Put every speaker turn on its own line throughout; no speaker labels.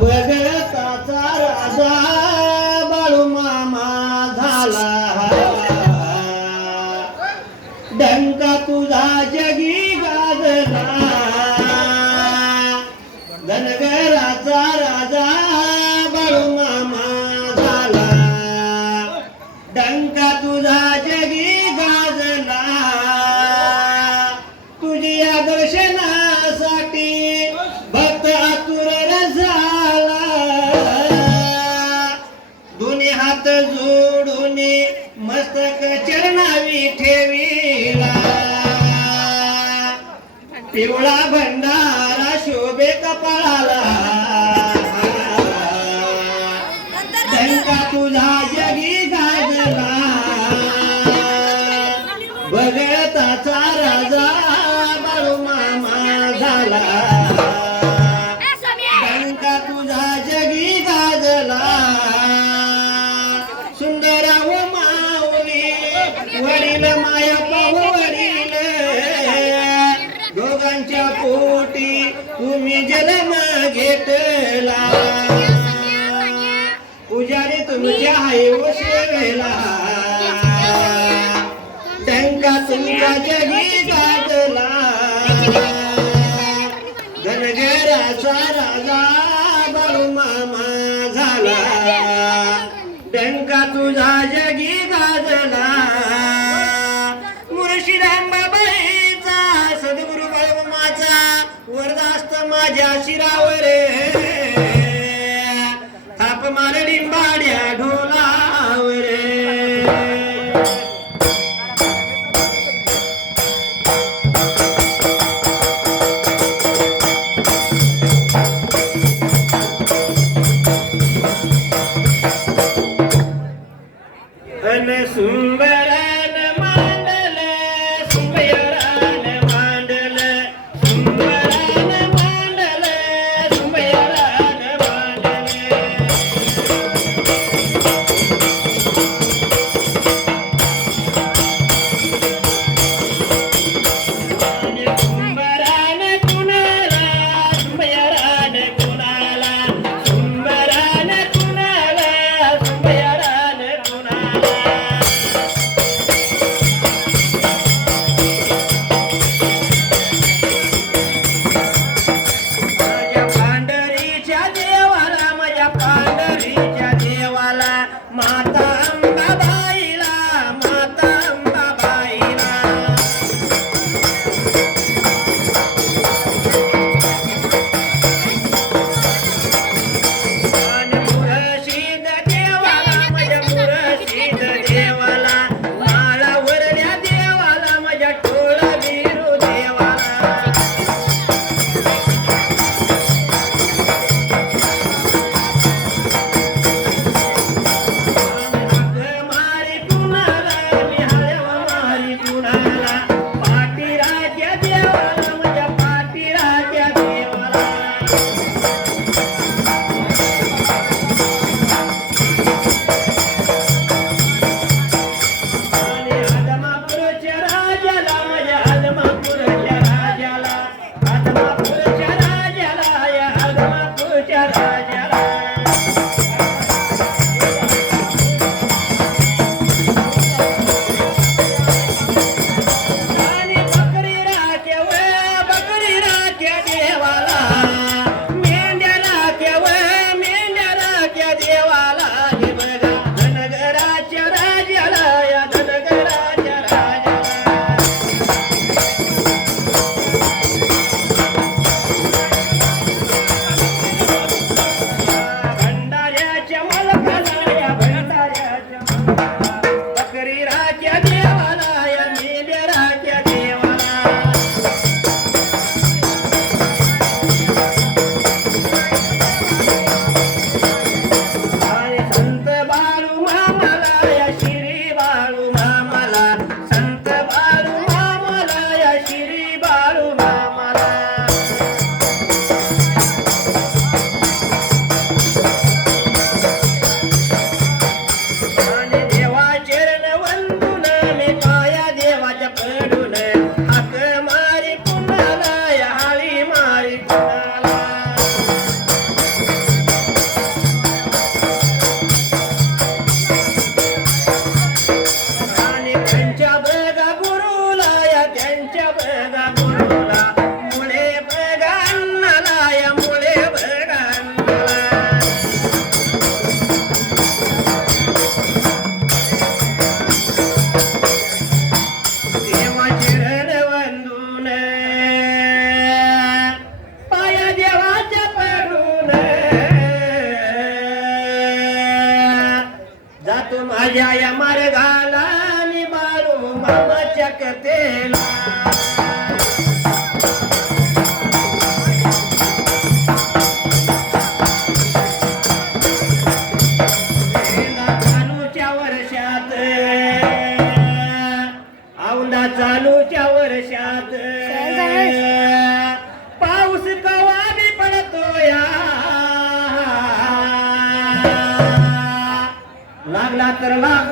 वगळताचा राजा बाळू झाला. डंका तुझा जय चरणावी ठेवीला. पिवळा भंडारा शोभे कपाळाला. धनका तुझा जगी गाजला. वगळताचा राजा बाळू झाला. घेतला. पुजारी तुमच्या आईव शेवेला त्यांका तुमच्या जगी गाजला. धनगराचा राजा भाऊ झाला. त्यांका तुझा जगी गाजला. माझ्या शिरावर थाप मारडी बाडी 妈的！चालूच्या वर्षात. पाऊस कवाबी पडतो या लागला तर लागला.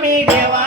ಸ್ವಾಮಿ ದೇವಾ